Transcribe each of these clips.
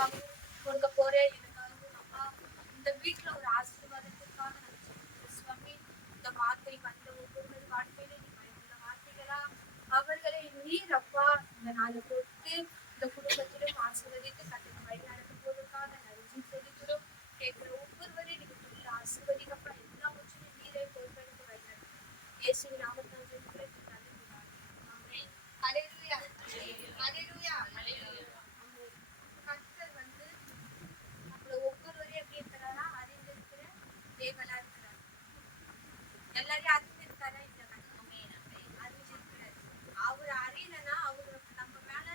எனக்காகவும் கொடுக்க போறேன். எனக்காகவும் அப்பா இந்த வீட்டுல ஒரு ஆசீர்வாதத்திற்காக நான் சுவாமி. இந்த வார்த்தை வந்த ஒவ்வொரு வாழ்க்கையில நீ பயனுள்ள வார்த்தைகளா அவர்களை நீர் அப்பா இந்த நாளை கொடுத்து இந்த குடும்பத்திலும் ஆசீர்வதித்து கட்டணம் வழி நடக்கும் போதுக்காக நன்றி செலுத்துகிறோம். கேட்கிற ஒவ்வொருவரையும் நீங்க கொடுத்து ஆசீர்வதிக்கப்பா எல்லா உச்சியும் நீரை பொறுப்பெடுத்து வழி நடக்கும். இயேசுவின் நாமத்தில் ஜெபிக்கிறேன். ஆமென். ஹல்லேலூயா. ஹல்லேலூயா. கர்த்தர் வந்து நம்மள ஒவ்வொருவரையும் எப்படி இருக்கிறாரா அறிந்திருக்கிற தேவனா இருக்கிறார். எல்லாரையும் அறிந்திருக்காரா இல்ல? அறிஞ்சிருக்கிறார். அவர் அறியலன்னா அவரு நம்ம மேல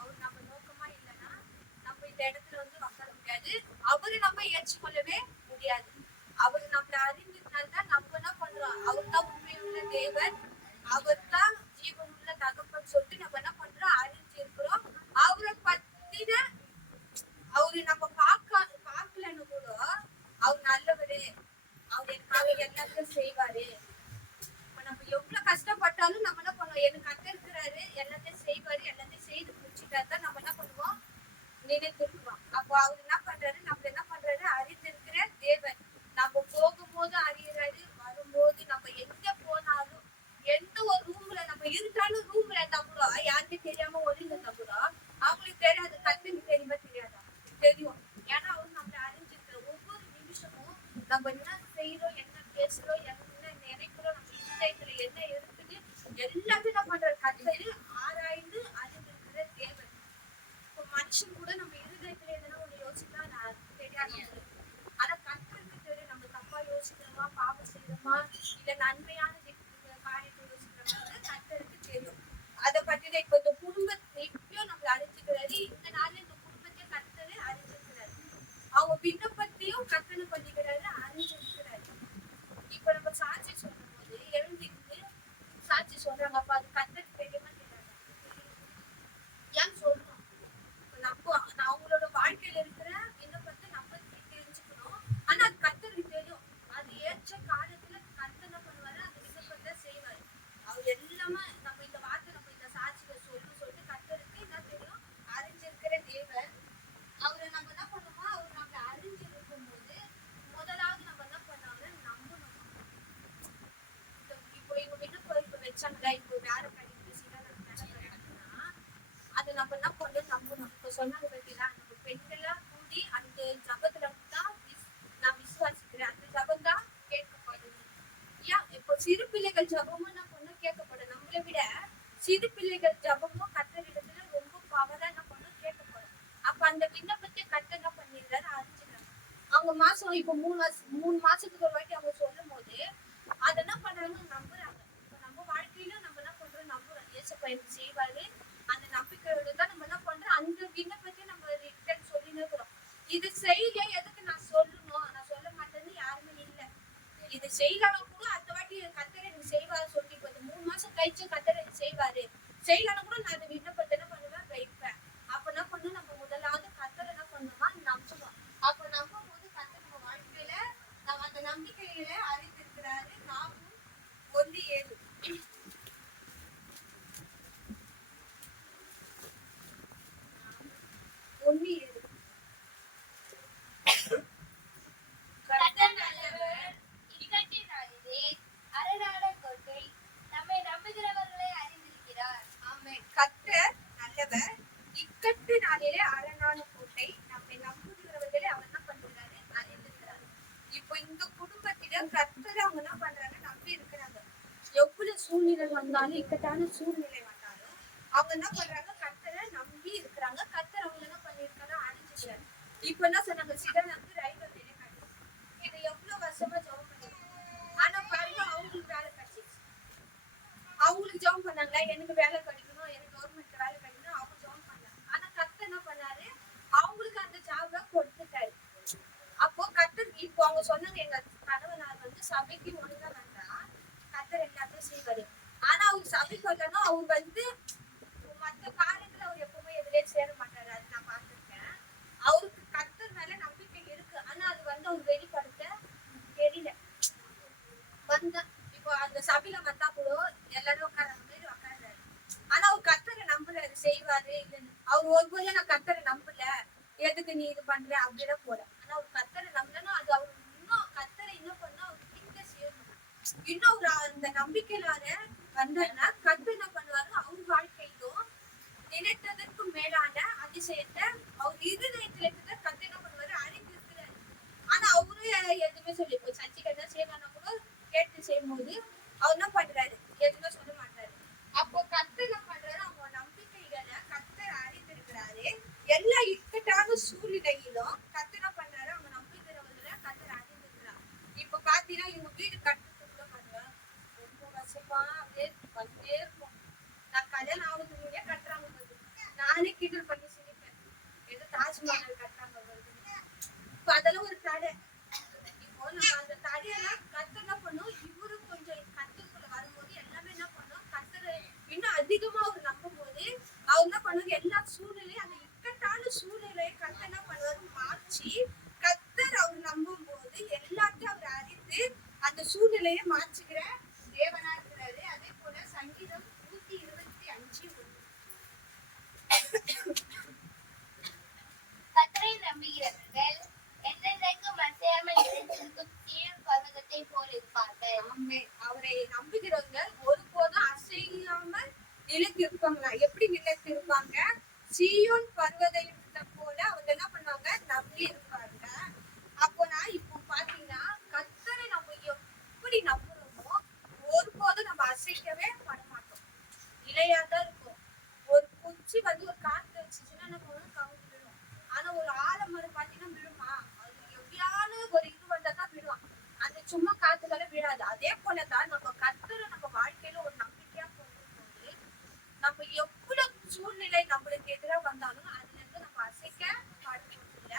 அவர் நம்ம நோக்கமா இல்லைன்னா நம்ம இந்த இடத்துல வந்து உட்கார முடியாது. அவரு நம்ம ஏற்றுக்கொள்ளவே முடியாது. அவரு நம்மள அறிந்ததுனால்தான் நம்ம என்ன பண்றோம்? அவர் தான் உண்மையுள்ள தேவன், அவர் தான் ஜீவன் உள்ள தகப்பன் சொல்லிட்டு நம்ம என்ன பண்றோம்? அறிஞ்சிருக்கிறோம். அவரை பத்தின அவரு நம்ம பார்க்கலன்னு கூட அவர் நல்லவரு, அவர் எனக்காக எல்லாத்தையும் செய்வாரு. நம்ம எவ்வளவு கஷ்டப்பட்டாலும் நம்ம என்ன பண்ணுவோம்? எனக்கு கர்த்தர் இருக்கிறாரு, எல்லாத்தையும் செய்வாரு, எல்லாத்தையும் செய்து முடிச்சுட்டாதான் நம்ம என்ன பண்ணுவோம்? நினைத்திருக்கிறோம். அப்போ அவர் என்ன பண்றாரு? நம்ம என்ன பண்றாரு? அறிந்திருக்கிற தேவன். நம்ம போகும்போது அறியறாரு, வரும்போது நம்ம எங்க போனாலும் எந்த ஒரு ரூம்ல நம்ம இருந்தாலும் ரூம்ல இருந்தா கூட யாருமே தெரியாம ஒளிந்து இருந்தா கூட அவங்களுக்கு தெரியாது. கர்த்தருக்கு தெரியுமா தெரியாதா? தெரியும். ஏன்னா அவர் நம்மள அறிஞ்சிருக்கிற ஒவ்வொரு நிமிஷமும் நம்ம என்ன செய்யறோம், என்ன பேசுறோம், என்ன நினைக்கிறோம், நம்ம இதயத்துல என்ன இருக்குது எல்லாத்தையும் என்ன பண்ற கர்த்தர் ஆராய்ந்து அறிந்திருக்கிற தேவன். இப்போ மனுஷன் கூட நம்ம இருதயத்துல எதனா ஒண்ணு யோசிச்சா நான் தெரியாது. ஆனா கர்த்தருக்கு தெரியும் நம்ம தப்பா யோசிக்கிறோமா, பாவம் செய்யறோமா, இல்ல நன்மையான காரியத்தை யோசிக்கிறோமா கர்த்தருக்கு தெரியும். அதை பத்தி இப்ப இந்த குடும்பத்தை இப்பயும் நம்மள அறிஞ்சுக்கிறாரு. இந்த நாள்ல இந்த குடும்பத்தை கர்த்தரு அறிஞ்சிருக்கிறாரு. அவங்க விண்ணப்பத்தையும் கர்த்தனை பண்ணிக்கிறாரு, அறிஞ்சிருக்கிறாரு. இப்ப நம்ம சாட்சி சொல்லும் போது எழுந்திருந்து சாட்சி சொல்றாங்க. அப்ப அது கர்த்தருக்கு தெரியுமா தெரியாது? ஏன் சொல்றோம்? நம்ம அவங்களோட வாழ்க்கையில இருக்கிற விண்ணப்பத்தை நம்ம தெரிஞ்சுக்கணும். ஆனா அது கர்த்தருக்கு தெரியும். அது ஏற்ற காலத்துல கர்த்தர் என்ன பண்ணுவாரு? அந்த விண்ணப்பத்தை செய்வாரு. அவர் எல்லாமே நம்ம இந்த வார்த்தை நம்ம இந்த சாட்சியில சொல்லிட்டு கர்த்தருக்கு என்ன தெரியும்? அறிஞ்சிருக்கிற தேவன். அவரை நம்ம என்ன பண்ணுமோ? அவர் நம்மள அறிஞ்சிருக்கும் போது முதலாவது நம்ம என்ன பண்ணாங்க? நம்பணும். இப்போ இவங்க விண்ணப்பம் இப்ப வச்சாங்களா, இப்போ வேற கிடைக்குது, சில வேலை கிடைக்குதுன்னா அதை நம்ம என்ன பண்ணணும்? நம்பணும். இப்ப சொன்னாங்க பார்த்தீங்களா, நம்ம பெண்களா கூடி அந்த ஜபத்துல தான் நான் விசுவாசிக்கிறேன், அந்த ஜபம் தான் கேட்கப்படுது. ஏன் இப்போ சிறு பிள்ளைகள் ஜபமும் என்ன பண்ண கேட்கப்படும். நம்மளை விட சிறு பிள்ளைகள் ஜபமும் கர்த்தரிடத்துல ரொம்ப பவரா என்ன பண்ணும்? கேட்கப்படும். அப்ப அந்த விண்ணப்பத்தை கர்த்தர் என்ன பண்ணிடுறாரு? அறிஞ்சுக்கிறாங்க. அவங்க மாசம் இப்போ 3 மாசத்துக்கு ஒரு வாட்டி அவங்க சொல்லும் போது அதை என்ன பண்றாங்க? நம்புறாங்க. இப்ப நம்ம வாழ்க்கையில நம்ம என்ன பண்றோம்? நம்புறோம். இயேசப்பா எனக்கு செய்வாரு. அந்த நம்பிக்கையோட தான் நம்ம என்ன பண்றோம்? அந்த விண்ணப்பத்தை நம்ம ரிட்டர்ன் சொல்லின்னு இருக்கிறோம். இது செய்ய எதுக்கு நான் சொல்லணும்? நான் சொல்ல மாட்டேன்னு யாருமே இல்லை. இது செய்யலாம் கூட அடுத்த வாட்டி கர்த்தர் எனக்கு செய்வாரு சொல்லி இப்போ 3 மாசம் கழிச்சு கர்த்தர் எனக்கு செய்வாரு செய்யலாம் கூட நான் அந்த விண்ணப்பத்தை என்ன பண்ணுவேன்? வைப்பேன். அப்ப என்ன பண்ணும்? நம்ம முதலாவது கர்த்தர் என்ன பண்ணுமா? நம்பணும். அப்ப நம்பும் போது கர்த்தர் நம்ம வாழ்க்கையில நம்ம அந்த நம்பிக்கையில அறிந்திருக்கிறாரு. நாமும் 1:7 1:7 கர்த்தர் நல்லவர், இக்கட்டினாலே அரணான கோட்டை, நம்மை நம்புகிறவர்களை அறிந்திருக்கிறார். ஆமென். கர்த்தர் நல்லவர், இக்கட்டு நாளிலே அரணான கோட்டை, நம்மை நம்புகிறவர்களை அவர் என்ன பண்றாரு? அறிந்திருக்கிறார். இப்போ இந்த குடும்பத்தில கர்த்தர் அவங்க என்ன பண்றாங்க? நம்பி இருக்கிறாங்க. எவ்வளவு சூழ்நிலை வந்தாலும், இக்கட்டான சூழ்நிலை வந்தாலும் அவங்க என்ன பண்றாங்க? கர்த்தரை நம்பி இருக்கிறாங்க. கர்த்தர் அவங்க என்ன பண்ணிருக்காங்க? அறிஞ்சிக்கிறாரு. இப்ப என்ன சொன்னாங்க? சிலருக்கு ரயில்வே வேலை கிடைக்கும். இது எவ்வளவு வருஷமா ஜெபம் பண்ணிருக்காங்க. ஆனா பாருங்க, அவங்களுக்கு வேலை கிடைச்சிச்சு. அவங்களுக்கு ஜெபம் பண்ணாங்களா? எனக்கு வேலை கிடைக்கணும், எனக்கு கவர்மெண்ட் வேலை கிடைக்கணும், அவங்க ஜெபம் பண்ணாங்க. ஆனா கர்த்தர் என்ன பண்ணாரு? அவங்களுக்கு அந்த ஜாபை கொடுத்துட்டாரு. அப்போ கர்த்தர் இப்போ அவங்க சொன்னாங்க, எங்க கணவனார் வந்து சபைக்கு ஒழுங்கா வந்தா கர்த்தர் எல்லாத்தையும் செய்வாரு. ஆனா அவங்க சபைக்கு வரலன்னா அவர் வந்து மற்ற காரியத்துல அவர் எப்பவுமே எதுலயே சேர மாட்டாரு. அது நான் பார்த்திருக்கேன். அவருக்கு கர்த்தர் மேல நம்பிக்கை இருக்கு. ஆனா அது வந்து அவர் வெளிப்படுத்த தெரியல. வந்தா இப்போ அந்த சபையில வந்தா கூட எல்லாரும் உட்கார மாதிரி உட்கார்றாரு. ஆனா அவர் கர்த்தரை நம்புறாரு, செய்வாரு இல்லைன்னு. அவர் ஒருபோதும் நான் கர்த்தரை நம்பல, எதுக்கு நீ இது பண்ற அப்படிலாம் போல. ஆனா அவர் கத்தரை நம்பலன்னா அது அவர் இன்னும் கத்தரை இன்னும் பண்ணா அவர் கிட்ட சேரணும். இன்னும் ஒரு அந்த நம்பிக்கையிலான வந்தாருன்னா கத்து என்ன பண்ணுவாரு, அவர் வாழ்க்கையிலும் நினைத்ததற்கு மேலான அதிசயத்தை அவர் இருதயத்துல இருக்கிற கத்து என்ன பண்ணுவாரு, அறிந்து இருக்கிறாரு. ஆனா அவரு எதுவுமே சொல்லி இப்போ சர்ச்சைக்கு எதாவது செய்யணும்னா கூட கேட்டு செய்யும் போது அவர் என்ன பண்றாரு, எதுவுமே சொல்ல மாட்டாரு. அப்போ கத்து என்ன பண்றாரு, அவங்க நம்பிக்கைகளை கத்தர் அறிந்திருக்கிறாரு. எல்லா இக்கட்டான சூழ்நிலையிலும் கத்து என்ன பண்றாரு, அவங்க நம்பிக்கிறவர்களை கத்தர் அறிந்திருக்கிறார். இப்ப பாத்தீங்கன்னா இவங்க வீடு கட்டுறதுக்குள்ள பண்ணுவேன் ரொம்ப கஷ்டமா அப்படியே வந்துட்டே இருக்கும். நான் கல்யாணம் ஆகுறதுக்கு முன்னே கட்டுறாங்க போது நானே கிண்டல் பண்ணி சிரிப்பேன், ஏதோ தாஜ்மஹால் கட்டுறாங்க போது. இப்ப அதெல்லாம் ஒரு தடை. இப்போ நம்ம அந்த தடையெல்லாம் கத்து என்ன பண்ணும், இவரு கொஞ்சம் கத்துக்குள்ள வரும்போது எல்லாமே என்ன பண்ணும், கத்துற இன்னும் அதிகமா அவர் நம்பும் போது அவர் என்ன பண்ணுவாரு, எல்லா சூழ்நிலையும் அந்த இக்கட்டான சூழ்நிலையை கத்து என்ன பண்ணுவாரு மாற்றி, கத்தர் அவர் நம்பும் போது எல்லாத்தையும் அவர் அறிந்து அந்த சூழ்நிலையை மாற்றுகிற தேவனா இருக்கிறாரு. அதே போல சங்கீதம் 125:1 கர்த்தரை நம்புகிறவர்கள் என்றென்றைக்கும் அசையாமல் நிலைத்திருக்கும் சீயோன் பர்வதத்தை போல் இருப்பார்கள். அவரை நம்புகிறவங்க ஒருபோதும் அசையாமல் நிலைத்திருப்பாங்க. எப்படி நிலைத்திருப்பாங்க, சீயோன் பர்வதத்தை போல அவங்க என்ன பண்ணுவாங்க, நம்பி இருப்பாங்க. அப்போ நான் இப்போ பாத்தீங்கன்னா கர்த்தரை நம்ம எப்படி நம்புறோமோ ஒருபோதும் நம்ம அசைக்கவே பண்ண மாட்டோம், நிலையாதான் இருக்கும். ஒரு குச்சி வந்து ஒரு காத்து வச்சுச்சுன்னா நம்ம வந்து கவுந்து விடும். ஆனா ஒரு ஆலமரம் பாத்தீங்கன்னா விழுமா, அது எப்படியான ஒரு இது வந்தாதான் விடும், அந்த சும்மா காத்துக்கால விடாது. அதே போலதான் நம்ம கர்த்தரை நம்ம வாழ்க்கையில ஒரு நம்பிக்கையா கொண்டு நம்ம எவ்வளவு சூழ்நிலை நம்மளுக்கு எதிராக வந்தாலும் அதுல இருந்து நம்ம அசைக்க பாடுபடுறதில்ல.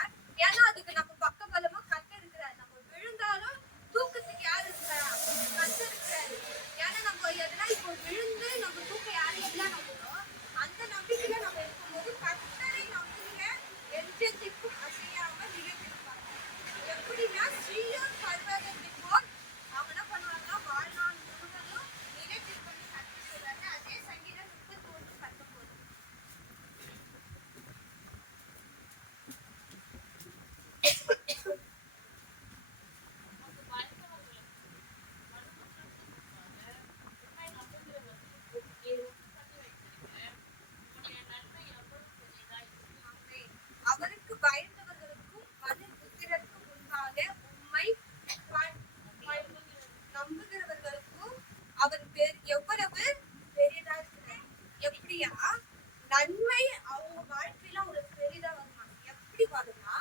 ஏன்னா அதுக்கு நம்ம பக்கபலமா கர்த்தர் இருக்கிறாரு. நம்ம விழுந்தாலும் தூக்கத்துக்கு யாரு இருக்கிறா, கர்த்தர் இருக்கிறாரு. ஏன்னா நம்ம எதனா இப்போ விழுந்து நம்ம தூக்க யாரும் இல்லைன்னா கூட அந்த நம்பிக்கையில நம்ம இருக்கும்போது கர்த்தரை நம்புகிற எந்தத்திற்கும் அசையாம நிலைத்திருப்பாங்க. எப்படின்னா சீயோன் பர்வதத்தை போல் அவங்க என்ன பண்ணுவாங்கன்னா வாழ்நாள் முழுவதும் நிலைத்திருப்பதை கர்த்தர் சொல்றாரு. அதே சங்கீதம் 31:19 அவருக்கு பயந்தவர்களுக்கும் மனுபுத்திரருக்கு முன்பாக உம்மை நம்புகிறவர்களுக்கும் அவர் எவ்வளவு பெரியதா இருக்கிறார். எப்படியா நன்மை அவங்க வாழ்க்கையில அவங்களுக்கு பெரிதா வருமா, எப்படி வருமா,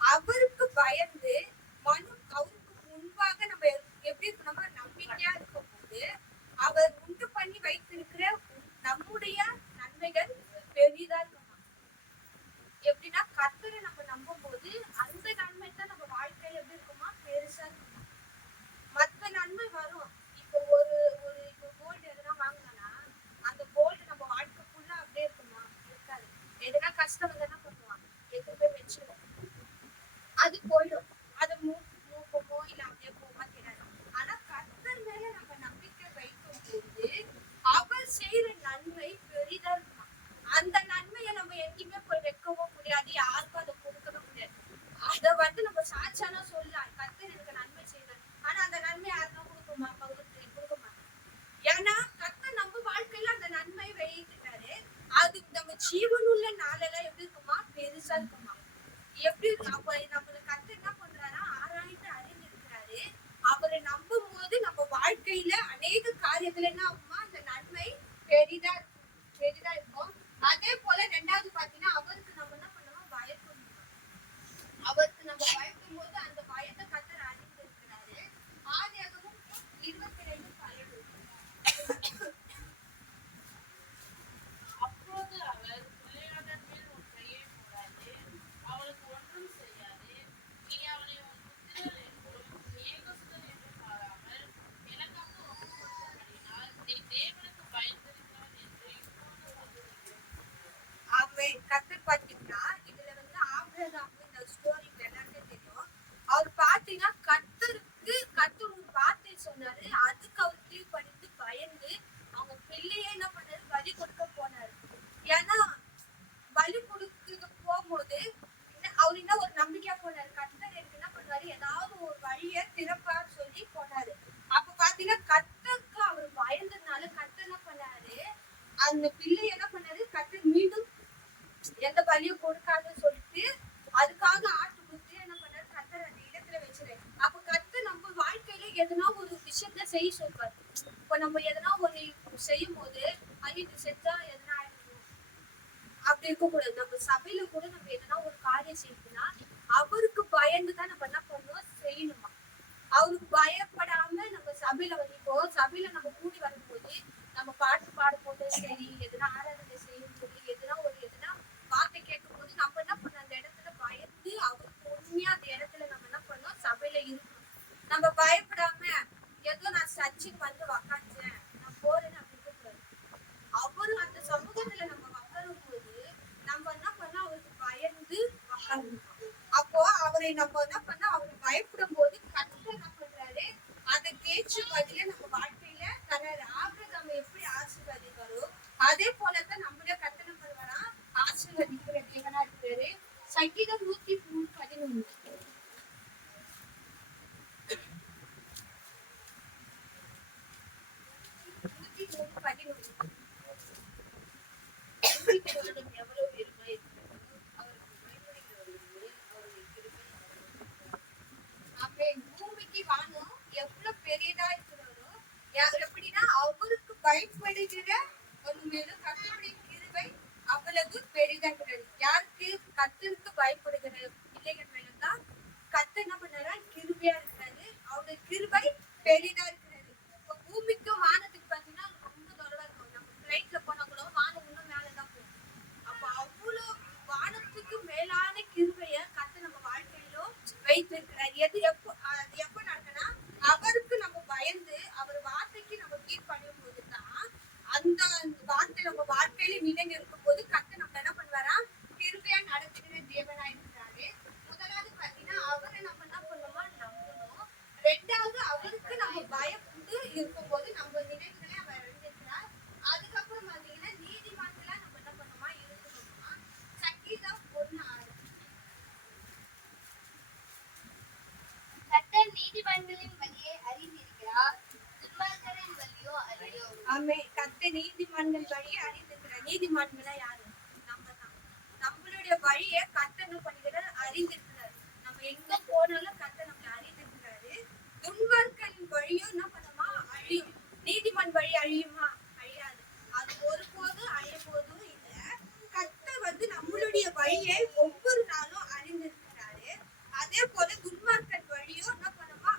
அவருக்கு பயந்து அவருக்கு முன்பாக நம்ம எப்படி இருக்கணுமா, நம்பிக்கையா இருக்கும் போது அவர் உண்டு பண்ணி வைத்திருக்கிற நம்முடைய நன்மைகள் பெரிதா இருக்குமா. எப்படின்னா கர்த்தரை நம்ம நம்பும் போது அந்த நன்மை தான் நம்ம வாழ்க்கையில எப்படி இருக்குமா, பெருசா இருக்குமா. மத்த நன்மை வரும். இப்போ ஒரு ஒரு இப்போ கோல்டு எதனா வாங்கினா அந்த கோல்டு நம்ம வாழ்க்கை ஃபுல்லா அப்படியே இருக்குமா, இருக்காது. எதனா கஷ்டம் வந்து என்ன பண்ணுவான், எது போய் வச்சிடும், அது போயிடும். அது மூக்கமோ இல்ல அப்படியே போமா தெரியாது. ஆனா கர்த்தர் மேல நம்ம நம்பிக்கை வைக்கும் போது அவர் செய்யற நன்மை பெரிதா இருக்குமா. அந்த நன்மையை நம்ம எங்கேயுமே போய் வைக்கவோ முடியாது, யாருக்கும் அதை கொடுக்கவே முடியாது. அதை வந்து நம்ம சாட்சானா சொல்லலாம், கர்த்தர் எனக்கு நன்மை செய்யறாரு. ஆனா அந்த நன்மை யாருக்கும் கொடுக்குமா, கொடுக்க மாட்டோம். ஏன்னா கர்த்தர் நம்ம வாழ்க்கையில அந்த நன்மை வைத்துட்டாரு. அது நம்ம ஜீவனுள்ள நாளெல்லாம் எப்படி இருக்குமா, பெருசா இருக்குமா. எப்படி அப்ப நம்மளுக்கு கர்த்தர் என்ன பண்றாரா, ஆராய்ந்து அறிந்திருக்கிறாரு. அவரை நம்பும் போது நம்ம வாழ்க்கையில அநேக காரியத்துல என்ன ஆகுமா, அந்த நன்மை பெரிதா இருக்கும். அதே போல ரெண்டாவது பாத்தீங்கன்னா அவருக்கு நம்ம என்ன பண்ணணும், பயப்படணும். அவருக்கு நம்ம பயப்படும் போது அந்த பயத்தை கர்த்தர் அறிந்திருக்கிறாரு. ஆதியாகமம் 22:12 அப்பொழுது அவர் பிள்ளையாளர் மேல் உன் கையை போடாதே, அவளுக்கு ஒன்றும் செய்யாதே, நீ அவளை உன் புத்திரர் என்றும் உன் ஏகசுதர் என்றும் பாராமல் எனக்காக ஒப்புக் கொடுத்தபடியினால் நீ தேவனுக்கு பயந்திருக்கிறவன் என்று இப்பொழுது சொல்லுகிறேன். கர்த்தர் பாத்தீங்கன்னா இதுல வந்து ஆபிரகாம் இந்த ஸ்டோரி எல்லாருக்கும் தெரியும். அவர் பாத்தீங்கன்னா கர்த்தர் ஒரு வார்த்தை சொன்னாரு, அதுக்கு அவர் கீழ்ப்படிந்து பயந்து அவங்க பிள்ளையே என்ன பண்ணாரு, பலி கொடுக்க போனாரு. ஏன்னா பலி கொடுக்க போகும்போது அவரு என்ன ஒரு நம்பிக்கையா போனாரு. கர்த்தர் எனக்கு என்ன பண்ணாரு, ஏதாவது ஒரு வழியை திறப்பார் சொல்லி போனாரு. அப்ப பாத்தீங்கன்னா கர்த்தருக்கு அவர் பயந்ததுனால கர்த்தர் என்ன பண்ணாரு, அந்த பிள்ளை என்ன பண்ணாரு, கர்த்தர் மீண்டும் எந்த பலியும் கொடுக்காதுன்னு சொல்லிட்டு அதுக்காக ஆட்டு குத்தி என்ன பண்ணாரு, கர்த்தர் அந்த இடத்துல வச்சிரு. அப்ப கர்த்தர் நம்ம வாழ்க்கையில எதனா ஒரு விஷயத்த செய்ய சொல்வார். இப்ப நம்ம எதனா ஒரு செய்யும் போது இது செஞ்சா எதனா ஆயிடும் அப்படி இருக்கக்கூடாது. நம்ம சபையில கூட நம்ம எதனா ஒரு காரியம் செய்யணும்னா அவருக்கு பயந்துதான் நம்ம என்ன பண்ணணும், செய்யணுமா. அவருக்கு பயப்படாம நம்ம சபையில வந்து, இப்போ சபையில நம்ம கூடி வரும்போது நம்ம பாட்டு பாடும் போது சரி, எதனா ஆராதனை செய்யும் போது எதனா வார்த்தை கேட்கும் போது நம்ம என்ன பண்ணோம், அந்த இடத்துல பயந்து அவருக்கு உண்மையா அந்த இடத்துல நம்ம என்ன பண்ணோம், சபையில இருக்கணும். நம்ம பயப்படாம ஏதோ நான் சர்ச்சுக்கு வந்து உக்காந்தேன் நான் போறேன்னு அப்படி இருக்கக்கூடாது. அவரு அந்த சமூகத்துல நம்ம உக்காரும் போது நம்ம என்ன பண்ண, அவருக்கு பயந்து உக்காரணும். அப்போ அவரை நம்ம என்ன பண்ண, அவரு பயப்படும் போது கர்த்தர் என்ன பண்றாரு, அந்த பேச்சு பதில நம்ம வாழ்க்கையில தராரு. ஆபிரகாமை எப்படி ஆசீர்வதிப்பாரோ அதே போலதான் நம்மளே கர்த்தர் பண்ணுவாரா, ஆசீர்வதிக்கிற தேவனா இருக்கிறாரு. சங்கீதம் 103:11. எவ்வளவு பெருமை இருக்கிறது. அவருக்கு பயப்படுகிறவர்களுக்கு அவருடைய கிருபை பூமிக்கு வானம் எவ்வளவு பெரியதா இருக்கிறாரோ, எப்படின்னா அவருக்கு பயப்படுகிற ஒரு மேலும் கர்த்தருடைய கிருபை அவ்வளவு பெரிதா இருக்கிறது. யாருக்கு, கர்த்தருக்கு பயப்படுகிற பிள்ளைகள் மேலதான் கர்த்தர் என்ன பண்ணாரா, கிருபையா இருக்கிறாரு. அவருடைய கிருபை பெரிதா இருக்கிறது. இப்ப பூமிக்கும் வானத்துக்கு பாத்தீங்கன்னா ரொம்ப தொலைவா இருக்கும். நம்ம பிளைட்ல போனா கூட வானம் இன்னும் மேலதான் போகும். அப்ப அவ்வளவு வானத்துக்கு மேலான கிருபைய கர்த்தர் நம்ம வாழ்க்கையிலும் வைத்திருக்கிறார். எப்ப நடக்குன்னா அவருக்கு நம்ம பயந்து அவர் வார்த்தைக்கு நம்ம கீழ்ப்படியும் போதுதான் அந்த வார்த்தை நம்ம வாழ்க்கையில நிலைங்க இருக்கும் போது கர்த்தர் நம்ம என்ன பண்ணுவாரா, கிருபையா நடத்துகிற தேவனா இருக்கிறாரு. முதலாவது பாத்தீங்கன்னா அவரை நம்ம என்ன பண்ணுவோமா, நம்பணும். ரெண்டாவது அவருக்கு நம்ம பயப்பட்டு இருக்கும் போது நம்ம நினைவுகளை அவர் அறிந்திருக்கிறார். அதுக்கப்புறம் பாத்தீங்கன்னா நீதிமன்றங்களா நம்ம என்ன பண்ணுமா இருக்கணுமா. சங்கீதம் 1:6. கர்த்தர் நீதிமன்றங்களின் வழியை அறிந்திருக்கிறார், துன்மார்க்கரின் வழியோ அறியோ. ஆமே, கர்த்தர் நீதிமன்றங்கள் வழியை அறிந்திருக்கிறார். நீதிமன்றங்களா யாரு, நம்ம தான். நம்மளுடைய வழியை கர்த்தர் என்ன பண்ணுகிறார், அறிந்திருக்கிறார். நம்ம எங்க போனாலும் கர்த்தர் நம்மளை அறிந்திருக்கிறாரு. துன்மார்க்கரின் வழியும் என்ன பண்ணுமா, அழியும். நீதிமன்ற வழி அழியுமா, அழியாது. அது ஒருபோதும் அழியபோதும் இல்ல. கர்த்தர் வந்து நம்மளுடைய வழியை ஒவ்வொரு நாளும் அறிந்திருக்கிறாரு. அதே போல துன்மார்க்கன் வழியும் என்ன பண்ணுமா,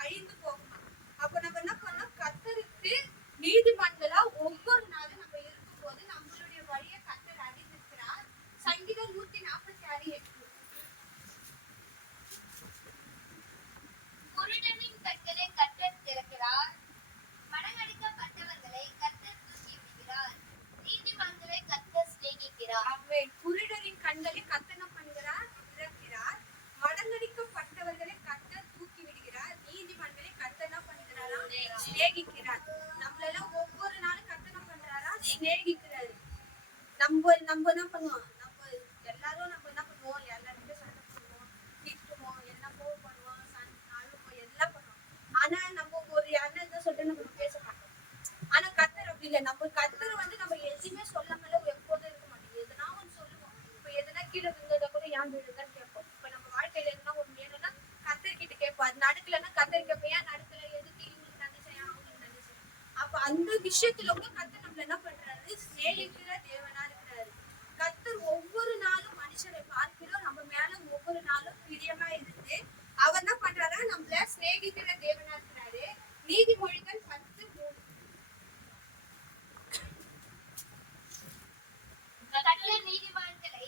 அழிந்து போகுமா. அப்ப நம்ம என்ன பண்ணோம், கர்த்தருக்கு நீதிமன்றங்களா ஒவ்வொரு நாளும் நம்ம இருக்கும் போது நம்மளுடைய வழியை கர்த்தர் அறிந்திருக்கிறார். சங்கீதம் 146:8. குருடனின் கண்களை கர்த்தர் திறக்கிறார், மனங்கடிக்கப்பட்டவர்களை கர்த்தர் தூக்கி விடுகிறார், நீதிமான்களை கர்த்தர் சிநேகிக்கிறார். ஆமென். குருடரின் கண்களை கர்த்தர் என்ன பண்ணுகிறார், திறக்கிறார். மடங்கடிக்கப்பட்டவர்களை கர்த்தர் தூக்கி விடுகிறார். நீதிமன்றங்களை கர்த்தர் என்ன பண்ணுகிறாரா, சிநேகிக்கிறார். நம்மளெல்லாம் ஒவ்வொரு நாளும் கர்த்தர் என்ன பண்றாரா, சிநேகிக்கிறாரு. நம்ம என்ன பண்ணுவோம், நம்ம எல்லாரும் நம்ம என்ன பண்ணுவோம், எல்லாருமே சண்டை பண்ணுவோம், திட்டுவோம், என்ன கோவப்படுவோம், அழுவோம், எல்லாம் பண்ணுவோம். ஆனா நம்ம ஒரு யாருன்னா என்ன சொல்லிட்டு நம்ம பேச மாட்டோம். ஆனா கர்த்தர் அப்படி இல்லை. நம்ம கர்த்தர் வந்து நம்ம எதுவுமே சொல்லாமல எப்போதும் இருக்க மாட்டோம். எதனா ஒன்று சொல்லுவோம். இப்ப எதனா கீழே விழுந்ததா கூட ஏன் விழுந்தான்னு கேட்போம். இப்ப நம்ம வாழ்க்கையில எதனா ஒண்ணு வேணும்னா கர்த்தர் கிட்ட கேட்போம். அது நடக்கலன்னா கர்த்தர் கேட்போம், ஏன் நடக்கல, எதுக்கு இவங்களுக்கு நன்மை செய்யும், அவங்களுக்கு நன்மை செய்யும். அப்ப அந்த விஷயத்துல கூட கர்த்தர் நம்மள என்ன பண்றாரு, சிநேகிக்கிற தேவனா இருக்கிறாரு. கர்த்தர் ஒவ்வொரு நாளும் மனுஷரை பார்க்கிறோம், நம்ம மேல ஒவ்வொரு நாளும் பிரியமா இருந்து அவர் என்ன பண்றாரா, நம்மள சிநேகிக்கிற தேவனா இருக்கிறாரு. நீதிமொழிகள் 10:3. கர்த்தர் நீதிமான்களை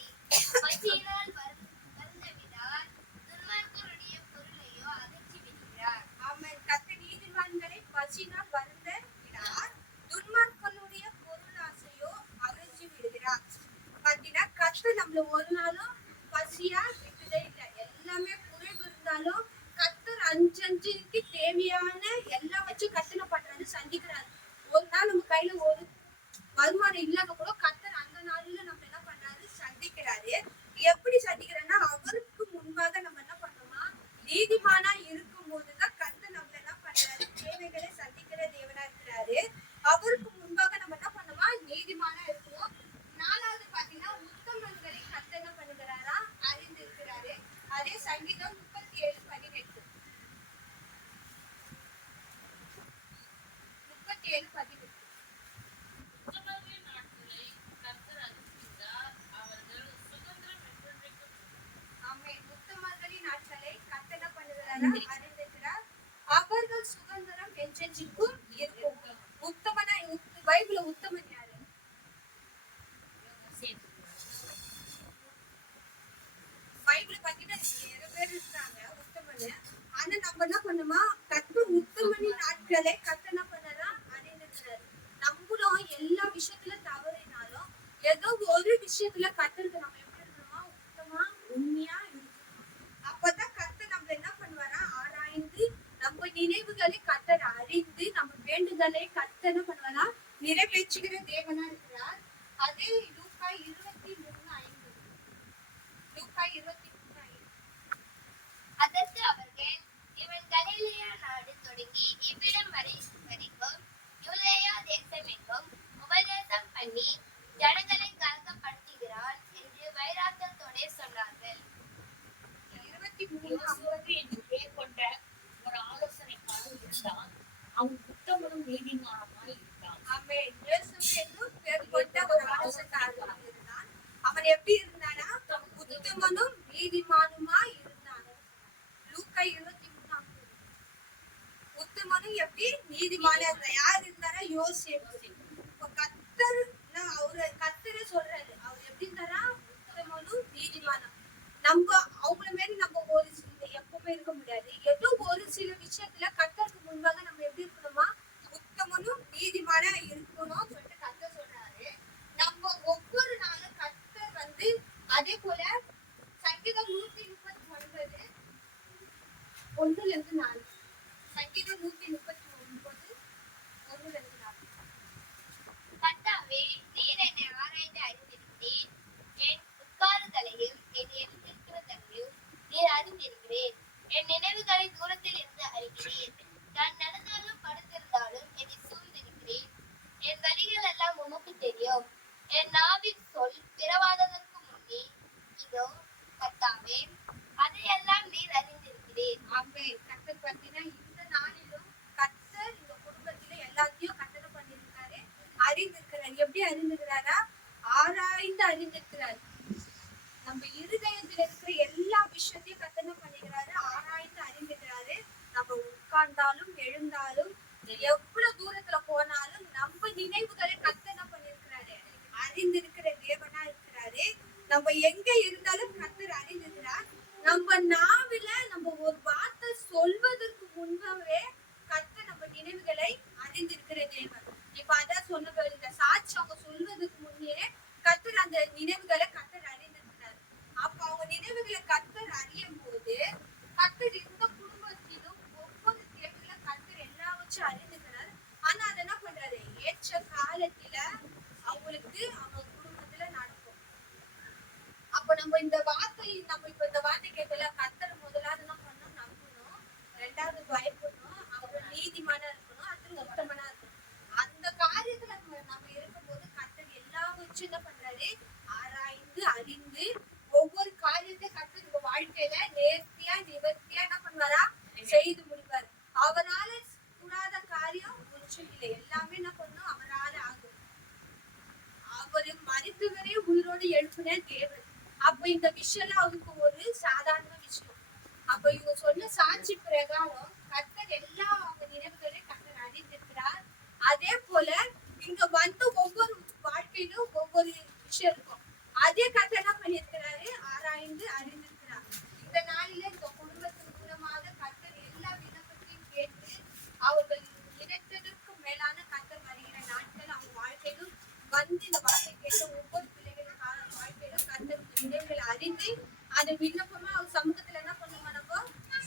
பசியினால் வருந்த விடார், துன்மார்க்கருடைய பொருளையோ அகற்றி விடுகிறார். ஆமென். கர்த்தர் நீதிமான்களை பசியினால் வருந்த விடார், துன்மார்க்கனுடைய பொருளாசையோ அகற்றி விடுகிறார். பாத்தீங்கன்னா கர்த்தர் நம்மள ஒரு நாளும் பசியா விட்டதே இல்லை. எல்லாமே குறைவு இருந்தாலும் கர்த்தர் அஞ்சஞ்சுக்கு தேவையான எல்லாம் வச்சு கர்த்தனை பண்றாரு, சந்திக்கிறாரு. ஒரு நாள் நம்ம கையில ஒரு வருமானம் இல்லாம கூட கர்த்தர் அந்த நாளில நம்ம என்ன பண்றாரு, சந்திக்கிறாரு. எப்படி சந்திக்கிறாருன்னா அவர் நீதிமானா இருக்கும் போதுதான் கர்த்தர் நம்மள என்ன பண்றாரு, தேவைகளை சந்திக்கிற தேவனா இருக்கிறாரு. அவருக்கு முன்பாக நம்ம என்ன பண்ணுமா, நீதிமானா இருக்கணும். நாலாவது பாத்தீங்கன்னா உத்தமங்களை கர்த்தர் என்ன பண்ணுகிறாரா, அறிந்திருக்கிறாரு. அதே சங்கீதம் 37:18. 37:18. உத்தமர்களின் நாட்களை கர்த்தர் அறிந்திருக்கிறார். அவர்கள் சுதந்திரம் என்றென்றைக்கும் ஆமென். உத்தமர்களின் நாட்களை கர்த்தர் என்ன பண்ணுகிறாரா, அறிந்திருக்கிறார். அவர்கள் சுதந்திரம் என்றென்றைக்கும் இருக்கும். உத்தமனா, பைபிள்ல உத்தமன் யாரு? பைபிள் பாத்தீங்கன்னா நிறைய பேர் இருக்காங்க உத்தமனு. ஆனா நம்ம என்ன பண்ணுமா, கர்த்தர் உத்தமனின் நாட்களை கர்த்தர் என்ன பண்ணாரா, அறிந்திருக்கிறாரு. நம்மளும் எல்லா விஷயத்துல தவறினாலும் ஏதோ ஒரு விஷயத்துல கர்த்தருக்கு நம்ம எப்படி இருக்கணுமா, உத்தமா உண்மையா இருக்கணும். அப்பதான் கர்த்தர் நம்ம என்ன பண்ணுவாரா, ஆராய்ந்து நம்ம நினைவுகளை கர்த்தர் அறிந்து நம்ம வேண்டுதலை கர்த்தர் என்ன பண்ணுவாரா, நிறைவேற்றுகிற தேவனா இருக்கிறார். அதே லூக்கா 23:50. லூக்கா 23:50. அதற்கு அவர்கள், இவன் கலிலேயா நாடு தொடங்கி இவ்விடம் வரைக்கும் யூதேயா தேசம் எங்கும் உபதேசம் பண்ணி ஜனங்களை கலக்கப்படுத்துகிறான் என்று வைராக்கியத்தோடே சொன்னார்கள். 23:50. யோசேப்பு என்று பெயர் கொண்ட ஒரு ஆலோசனைக்காரன் இருந்தான். அவன் உத்தமனும் நீதிமானுமாய் இருந்தான். ஆமென். யோசேப்பு என்னும் பேர் கொண்ட ஒரு ஆலோசனைக்காரன் இருந்தான். அவன் எப்படி இருந்தானா, உத்தமனும் நீதிமானுமாய் இருந்தான். லூக்கா 23:50. உத்தமனும் எப்படி நீதிமானா இருந்தான். யார் இருந்தாரா, யோசேப்பு. இப்ப கர்த்தர் அவரு கர்த்தரே சொல்றாரு, அவர் எப்படி இருந்தாரா, உத்தமனும் நீதிமானும். நம்ம அவங்கள மாரி நம்ம ஒரு எப்பவுமே இருக்க முடியாது. ஏதோ ஒரு சில விஷயத்துல கர்த்தருக்கு முன்பாக நம்ம எப்படி இருக்கணுமா, உத்தமனும் நீதிமானா இருக்கணும் சொல்லிட்டு கர்த்தர் சொல்றாரு. நம்ம ஒவ்வொரு நாளும் கர்த்தர் வந்து அதே போல சங்கீதம் 139 1-4. சங்கீதம் 139 1-4. கர்த்தாவே, நீர் என்னை ஆராய்ந்து அறிந்திருக்கிறீர். என் உட்காருதலையும் என் எழுந்திருக்கிறதையும் நீர் அறிந்திருக்கிறீர். என் நினைவுகளை தூரத்தில் இருந்து அறிகிறீர். நான் நடந்தாலும் படுத்திருந்தாலும் என்னை சூழ்ந்திருக்கிறீர். என் வழிகள் எல்லாம் உமக்கு தெரியும். என் நாவின் சொல் பிறவாததற்கு முன்னே இதோ கர்த்தாவே, அதையெல்லாம் நீர் அறிந்திருக்கிறீர். ஆமென். கர்த்தர் பார்த்தீங்கன்னா இந்த நாளிலும் கர்த்தர் இந்த குடும்பத்தில எல்லாத்தையும் கர்த்தர் பண்ணியிருக்காரு, அறிந்திருக்கிறார். எப்படி அறிந்திருக்கிறாரா, ஆராய்ந்து அறிந்திருக்கிறார். நம்ம இருதயத்துல இருக்கிற எல்லா விஷயத்தையும் கர்த்தர் என்ன பண்ணிக்கிறாரு, ஆராய்ந்து அறிந்திருக்கிறாரு. நம்ம உட்கார்ந்தாலும் எழுந்தாலும் எவ்வளவு தூரத்துல போனாலும் நம்ம நினைவுகளை கர்த்தர் என்ன பண்ணிருக்கிறாரு, அறிந்திருக்கிற தேவனா இருக்கிறாரு. நம்ம எங்க இருந்தாலும் கர்த்தர் அறிந்திருக்கிறார். நம்ம நாவில நம்ம ஒரு வார்த்தை சொல்வதற்கு முன்பவே கர்த்தர் நம்ம நினைவுகளை அறிந்திருக்கிற தேவன். இப்ப அதான் சொன்ன இந்த சாட்சி அவங்க சொல்வதற்கு முன்னே கர்த்தர் அந்த நினைவுகளை கர்த்தர் அறிந்திருக்கிறார். அப்ப அவங்க நினைவுகளை கர்த்தர் அறியும் போது கர்த்தர் இந்த குடும்பத்திலும் ஒவ்வொரு தேவையில கர்த்தர் எல்லாவற்றையும் அறிந்திருக்கிறார். ஆனா அதை என்ன பண்றாரு, ஏற்ற காலத்துல அவங்களுக்கு அவங்க குடும்பத்துல நடக்கும். அப்ப நம்ம இந்த வார்த்தை இப்ப இந்த வார்த்தை கேட்கல, கர்த்தர் முதலாவது என்ன பண்ணணும், நம்பணும். ரெண்டாவது பயப்படணும். அவர் நீதிமானா இருக்கணும். அடுத்து உத்தமனா இருக்கணும். அந்த காரியத்துல நம்ம இருக்கும்போது கர்த்தர் எல்லாவற்றையும் என்ன பண்றாரு, ஆராய்ந்து அறிந்து ஒவ்வொரு காரியத்தை கர்த்தர் நம்ம வாழ்க்கையில நேர்த்தியா நிவர்த்தியா என்ன பண்ணுவாரா, செய்து முடிப்பாரு. அவரால கூடாத காரியம் ஒன்றும் இல்லை. எல்லாமே என்ன பண்ணணும், அவரால ஆகும். அவரு மரித்தவரே உயிரோடு எழுப்பின தேவன். அப்ப இந்த விஷயம் அவருக்கு ஒரு சாதாரண விஷயம். அப்ப இவங்க சொன்ன சாட்சி பிரகாரம் கர்த்தர் எல்லா அவங்க நினைவுகளையும் கர்த்தர் அறிந்திருக்கிறார். அதே போல இங்க வந்து ஒவ்வொரு வாழ்க்கையிலும் ஒவ்வொரு விஷயம் இருக்கும். அதே கர்த்தர் என்ன பண்ணியிருக்கிறாரு, ஆராய்ந்து அறிந்திருக்கிறார். இந்த நாளில இந்த குடும்பத்தின் மூலமாக கர்த்தர் எல்லா விண்ணப்பத்தையும் கேட்டு அவர்கள் நினைத்ததற்கு மேலான கர்த்தர் வருகிற நாட்கள் அவங்க வாழ்க்கையிலும் வந்து இந்த வார்த்தை கேட்ட ஒவ்வொரு பிள்ளைகளுக்கான வாழ்க்கையிலும் கர்த்தர் நினைவுகளை அறிந்து அந்த விண்ணப்பமா அவர் சமூகத்துல என்ன பண்ணுமா, நம்ம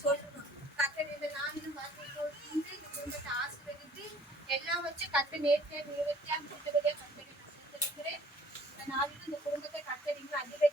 சொல்லணும். கர்த்தர் இந்த நாளிலும் வார்த்தை இந்த குடும்பத்தை ஆசீர்வதித்து எல்லாம் வச்சு கர்த்தர் நேர்த்தியா நிவர்த்தியா முடிந்தபடியா கர்த்தரை நான் செஞ்சிருக்கிறேன். இந்த நாளிலும் இந்த குடும்பத்தை கர்த்தர் இன்னும் அதிக